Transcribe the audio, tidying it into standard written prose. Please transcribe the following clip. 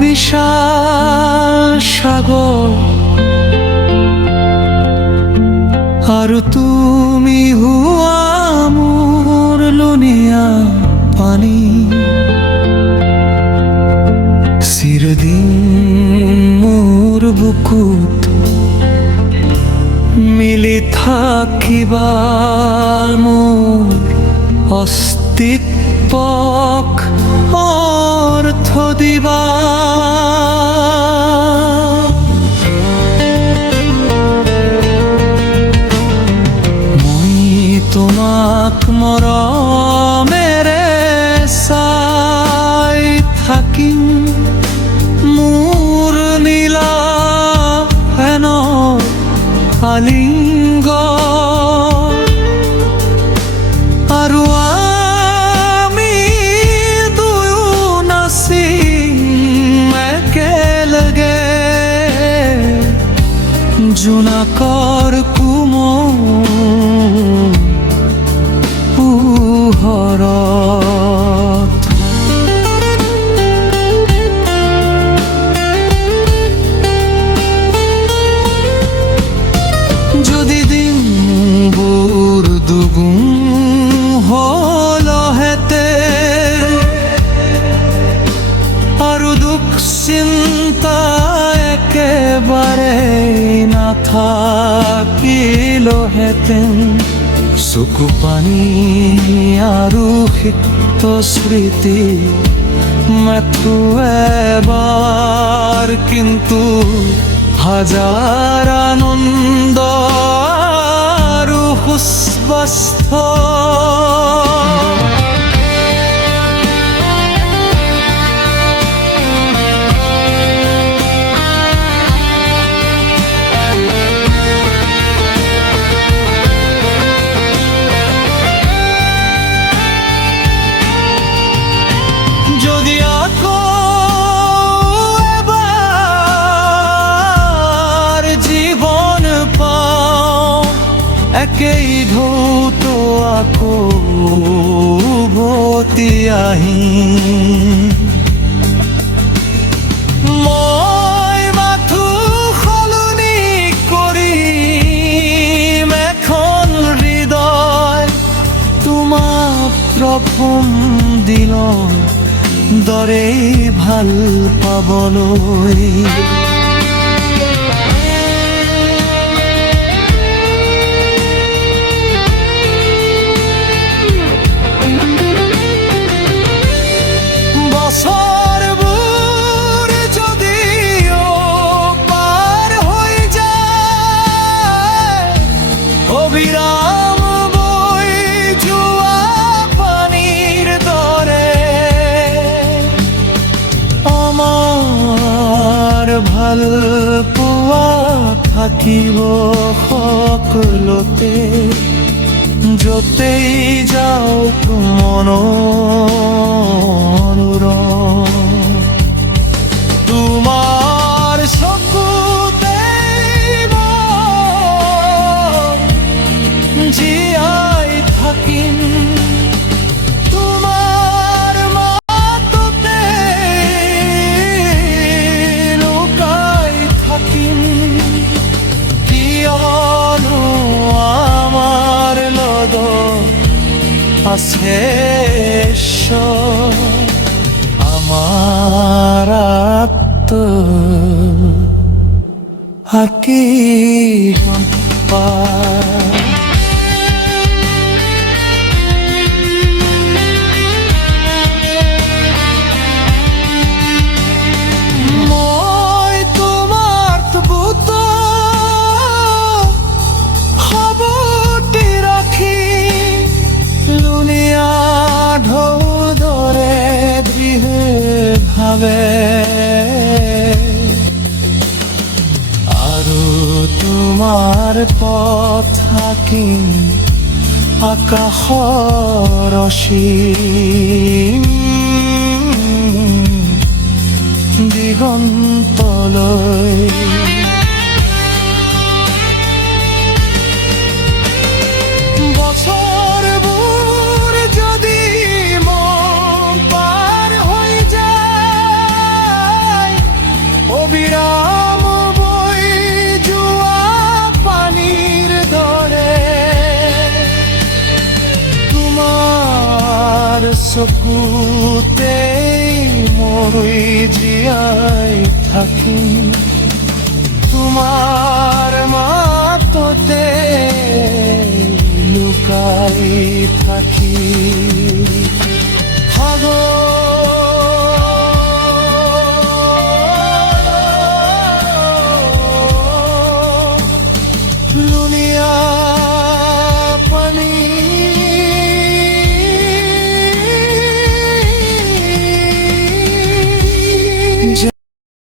বিশাল সাগর আর তুমি হুয়া মোর লুনিয়া পানি চিরদিন মোর বুকুত মিলি থাকিবাৰ মোৰ অস্তিত্বক অৰ্থ দিবা মই তোমাক মৰমেৰে চাই থাকিম মোৰ নীলা ফেনৰ আলিংগ আৰু আমি দুয়ো নাচিম একেলগে জোনাকৰ কোমল পোহৰত যদি দিনবোৰ দুগুণ হলহেঁতে আৰু দুখ চিন্তা একেবাৰে নাথাকিলহেঁতেন চকু পানী আৰু সিক্ত স্মৃতি মাথো এবাৰ কিন্তু হাজাৰ আনন্দ আৰু সুস্বাস্থ্য যদি আকৌ একেই ঢৌত আকৌ উভতি আহিম মই মাথো সলনি কৰিম এখন হৃদয় তোমাক প্ৰথম দিনৰ দৰেই ভাল পাবলৈ বছৰবোৰ যদিও পাৰ হৈ যায় অবিৰাম বৈ যোৱা পানীৰ দৰে আমাৰ ভাল পোৱা থাকিব সকলোতে যতেই যাওক মনৰ তোমাৰ চকুতে জীয়াই থাকিম তোমাৰ মাততে লুকাই থাকিম কিয়নো আমাৰ লগত আছে আমার হাকিগত আৰু তোমাৰ পথ আঁকিম আকাশৰ অসীম দিগন্তলৈ বছৰবোৰ যদি মোৰ পাৰ হৈ যায় চকুতে মই জীয়াই থাকিম তোমাৰ মাততে লুকাই থাকি লুনিয়া পানী